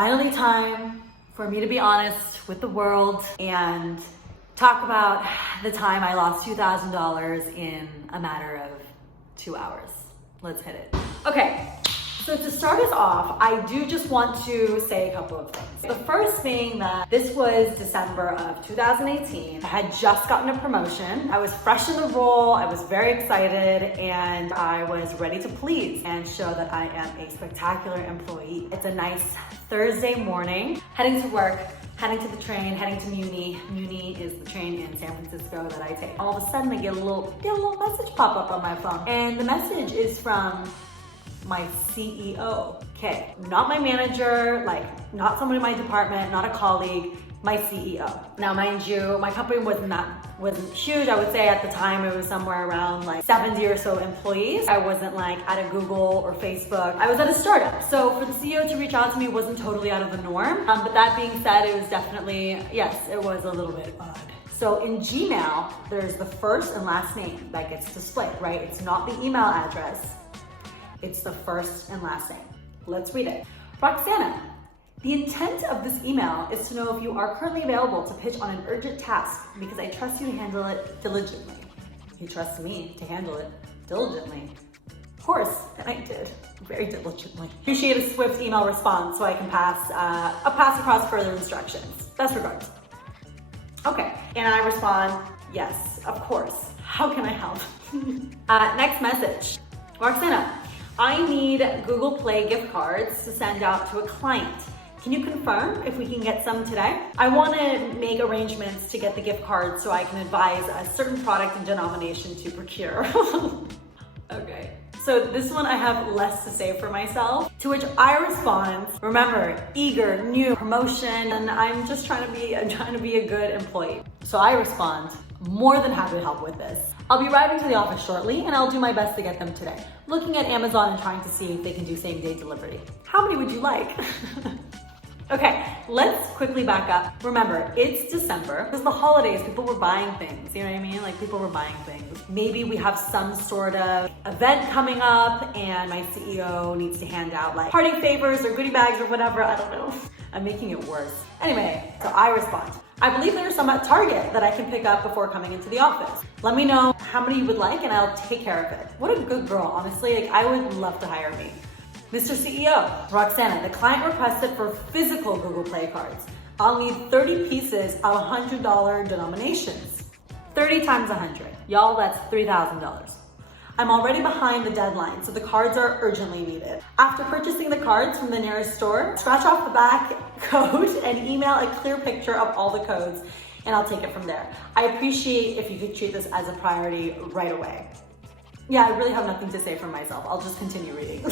finally time for me to be honest with the world and talk about the time I lost $2,000 in a matter of 2 hours. Let's hit it. Okay, so to start us off, I do just want to say a couple of things. The first being that this was December of 2018. I had just gotten a promotion. I was fresh in the role. I was very excited and I was ready to please and show that I am a spectacular employee. It's a nice Thursday morning, heading to work, heading to the train, heading to Muni. Muni is the train in San Francisco that I take. All of a sudden I get a little message pop up on my phone. And the message is from my CEO. Okay, not my manager, like not someone in my department, not a colleague, my CEO. Now, mind you, my company wasn't huge. I would say at the time it was somewhere around like 70 or so employees. I wasn't like at a Google or Facebook. I was at a startup. So for the CEO to reach out to me wasn't totally out of the norm. But that being said, it was definitely, yes, it was a little bit odd. So in Gmail, there's the first and last name that gets displayed, right? It's not the email address. It's the first and last name. Let's read it. Roxana, the intent of this email is to know if you are currently available to pitch on an urgent task because I trust you to handle it diligently. You trust me to handle it diligently. Of course, and I did, very diligently. Appreciate a swift email response so I can pass across further instructions. Best regards. Okay, and I respond, yes, of course. How can I help? Next message. Roxana, I need Google Play gift cards to send out to a client. Can you confirm if we can get some today? I want to make arrangements to get the gift cards so I can advise a certain product and denomination to procure. Okay. So this one I have less to say for myself, to which I respond, remember, eager, new, promotion, and I'm just trying to be a good employee. So I respond, more than happy to help with this. I'll be arriving to the office shortly and I'll do my best to get them today. Looking at Amazon and trying to see if they can do same-day delivery. How many would you like? Okay, let's quickly back up. Remember, it's December. It's the holidays, people were buying things, you know what I mean? Like people were buying things. Maybe we have some sort of event coming up and my CEO needs to hand out like parting favors or goodie bags or whatever, I don't know. I'm making it worse. Anyway, so I respond. I believe there's some at Target that I can pick up before coming into the office. Let me know how many you would like and I'll take care of it. What a good girl, honestly. Like I would love to hire me. Mr. CEO, Roxana, the client requested for physical Google Play cards. I'll need 30 pieces of $100 denominations. 30 times 100. Y'all, that's $3,000. I'm already behind the deadline, so the cards are urgently needed. After purchasing the cards from the nearest store, scratch off the back code and email a clear picture of all the codes, and I'll take it from there. I appreciate if you could treat this as a priority right away. Yeah, I really have nothing to say for myself. I'll just continue reading.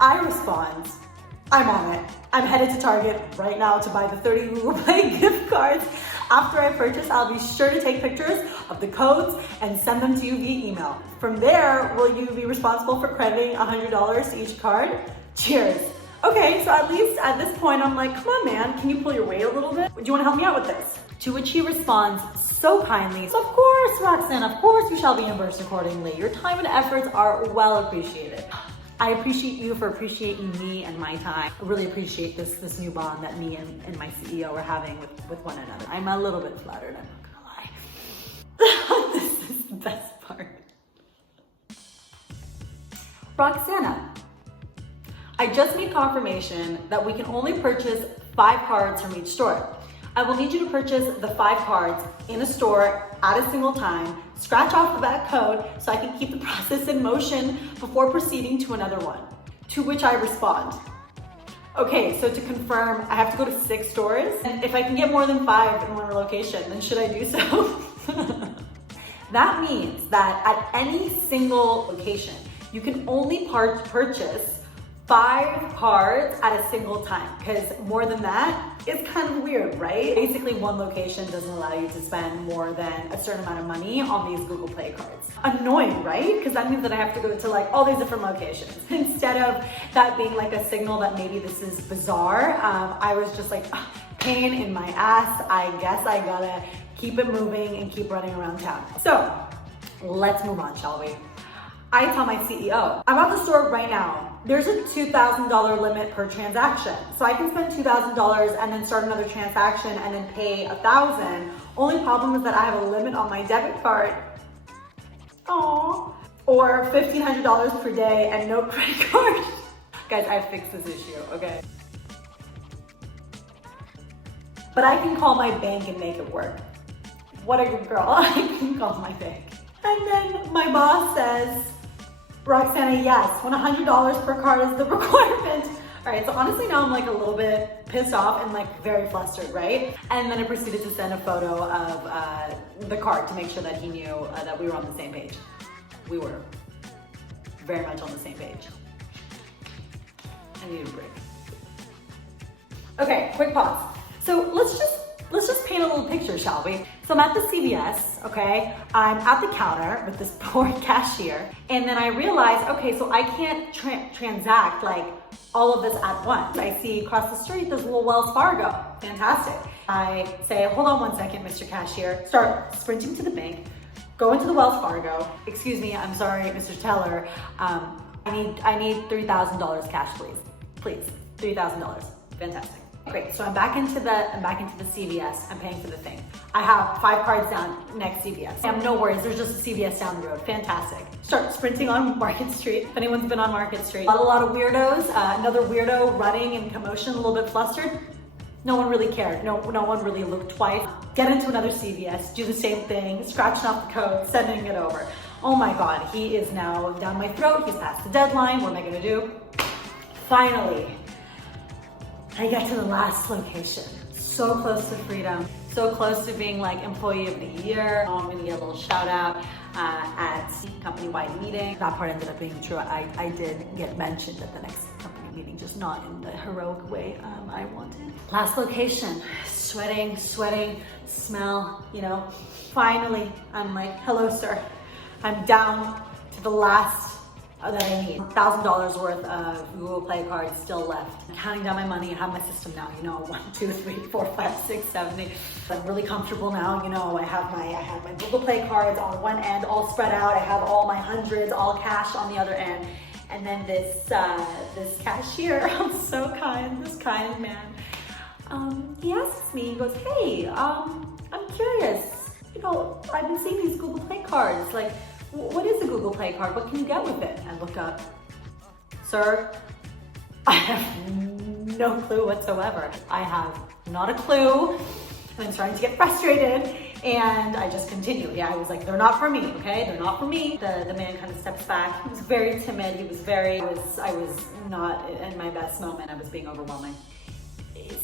I respond, I'm on it. I'm headed to Target right now to buy the 30 Google Play gift cards. After I purchase, I'll be sure to take pictures of the codes and send them to you via email. From there, will you be responsible for crediting $100 to each card? Cheers. Okay, so at least at this point, I'm like, come on, man, can you pull your weight a little bit? Do you want to help me out with this? To which he responds so kindly, so of course, Roxanne, of course you shall be reimbursed accordingly. Your time and efforts are well appreciated. I appreciate you for appreciating me and my time. I really appreciate this new bond that me and my CEO are having with one another. I'm a little bit flattered, I'm not gonna lie. This is the best part. Roxana, I just need confirmation that we can only purchase 5 cards from each store. I will need you to purchase the 5 cards in a store at a single time, scratch off the back code so I can keep the process in motion before proceeding to another one. To which I respond, okay, so to confirm, I have to go to 6 stores, and if I can get more than 5 in one location, then should I do so? That means that at any single location, you can only purchase 5 cards at a single time, because more than that is kind of weird, right? Basically, one location doesn't allow you to spend more than a certain amount of money on these Google Play cards. Annoying, right? Because that means that I have to go to like all these different locations. Instead of that being like a signal that maybe this is bizarre, I was just like, pain in my ass. I guess I gotta keep it moving and keep running around town. So let's move on, shall we? I tell my CEO, I'm at the store right now. There's a $2,000 limit per transaction. So I can spend $2,000 and then start another transaction and then pay $1,000. Only problem is that I have a limit on my debit card. Aww. Or $1,500 per day and no credit card. Guys, I fixed this issue, okay? But I can call my bank and make it work. What a good girl, I can call my bank. And then my boss says, Roxana, yes, when $100 per card is the requirement. All right, so honestly now I'm like a little bit pissed off and like very flustered, right? And then I proceeded to send a photo of the card to make sure that he knew that we were on the same page. We were very much on the same page. I need a break. Okay, quick pause. So let's just paint a little picture, shall we? So I'm at the CVS, okay? I'm at the counter with this poor cashier, and then I realize, okay, so I can't transact like all of this at once. I see across the street, there's a little Wells Fargo. Fantastic. I say, hold on one second, Mr. Cashier. Start sprinting to the bank, go into the Wells Fargo. Excuse me, I'm sorry, Mr. Teller. I need $3,000 cash, please. Please, $3,000. Fantastic. Great, so I'm back into the CVS. I'm paying for the thing. I have 5 cards down next CVS. I have no worries, there's just a CVS down the road. Fantastic. Start sprinting on Market Street. If anyone's been on Market Street. A lot of weirdos, another weirdo running in commotion, a little bit flustered. No one really cared. No one really looked twice. Get into another CVS, do the same thing, scratching off the code, sending it over. Oh my God, he is now down my throat. He's past the deadline. What am I gonna do? Finally, I get to the last location. So close to freedom. So close to being like employee of the year. I'm gonna get a little shout out at company-wide meeting. That part ended up being true. I did get mentioned at the next company meeting, just not in the heroic way I wanted. Last location, sweating, smell, you know. Finally, I'm like, hello, sir. I'm down to the last that I need. $1,000 worth of Google Play cards still left. I'm counting down my money. I have my system now, you know, 1, 2, 3, 4, 5, 6, 7, 8. I'm really comfortable now, you know. I have my Google Play cards on one end, all spread out. I have all my hundreds, all cash on the other end. And then this cashier, so kind, this kind man, he asks me, he goes, hey, I'm curious, you know, I've been seeing these Google Play cards, like, what is a Google Play card? What can you get with it? I look up, sir, I have no clue whatsoever. I have not a clue. And I'm starting to get frustrated and I just continue. Yeah, I was like, they're not for me, okay? They're not for me. The man kind of steps back. He was very timid. I was not in my best moment. I was being overwhelming.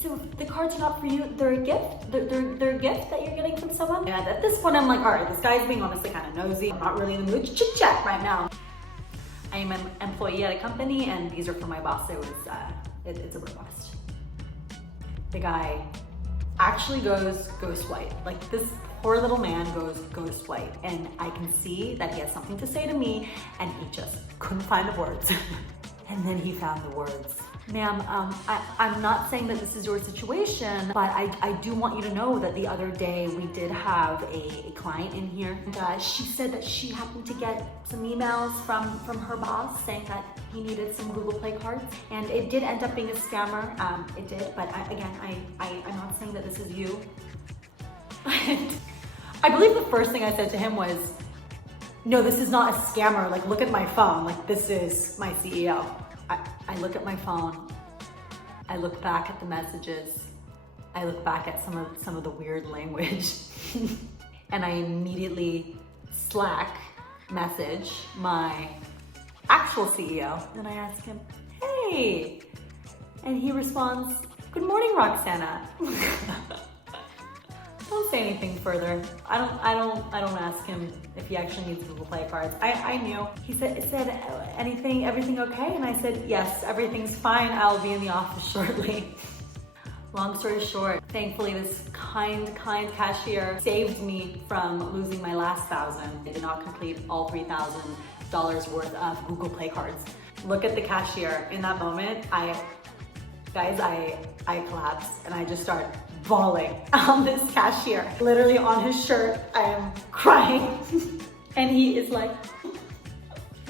So the cards are not for you, they're a gift? They're a gift that you're getting from someone? And at this point I'm like, all right, this guy's being honestly kind of nosy. I'm not really in the mood to chit chat right now. I am an employee at a company and these are for my boss. It's a request. The guy actually goes ghost white. Like this poor little man goes ghost white and I can see that he has something to say to me and he just couldn't find the words. And then he found the words. Ma'am, I'm not saying that this is your situation, but I do want you to know that the other day we did have a client in here. And, she said that she happened to get some emails from her boss saying that he needed some Google Play cards. And it did end up being a scammer. It did, but I'm not saying that this is you. I believe the first thing I said to him was, no, this is not a scammer. Like, look at my phone. Like, this is my CEO. I look at my phone, I look back at the messages, I look back at some of the weird language, and I immediately Slack message my actual CEO, and I ask him, hey, and he responds, good morning, Roxana. Don't say anything further. I don't ask him if he actually needs Google Play cards. I knew. He said everything okay? And I said, yes, everything's fine. I'll be in the office shortly. Long story short, thankfully this kind cashier saved me from losing my last $1,000. I did not complete all $3,000 worth of Google Play cards. Look at the cashier. In that moment, I collapsed and I just start bawling on this cashier. Literally on his shirt, I am crying. And he is like,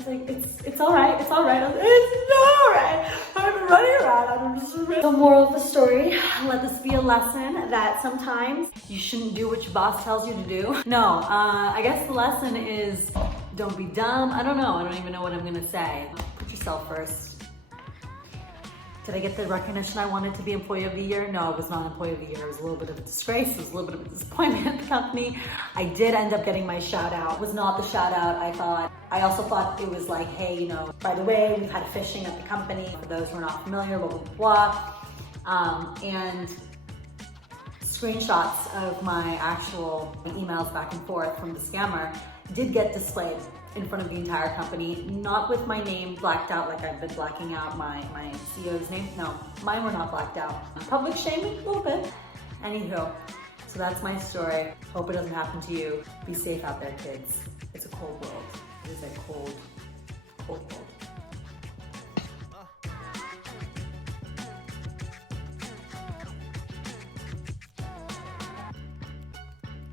He's like, it's all right, it's all right. I was like, it's not all right. I'm running around. I'm just the moral of the story, let this be a lesson that sometimes you shouldn't do what your boss tells you to do. No, I guess the lesson is don't be dumb. I don't know. I don't even know what I'm gonna say. Put yourself first. Did I get the recognition I wanted to be Employee of the Year? No, it was not Employee of the Year. It was a little bit of a disgrace. It was a little bit of a disappointment at the company. I did end up getting my shout out. It was not the shout out I thought. I also thought it was like, hey, you know, by the way, we've had phishing at the company. For those who are not familiar, blah, blah, blah. And screenshots of my actual emails back and forth from the scammer did get displayed in front of the entire company, not with my name blacked out like I've been blacking out my CEO's name. No, mine were not blacked out. Public shaming, a little bit. Anywho, so that's my story. Hope it doesn't happen to you. Be safe out there, kids. It's a cold world. It is a cold, cold world.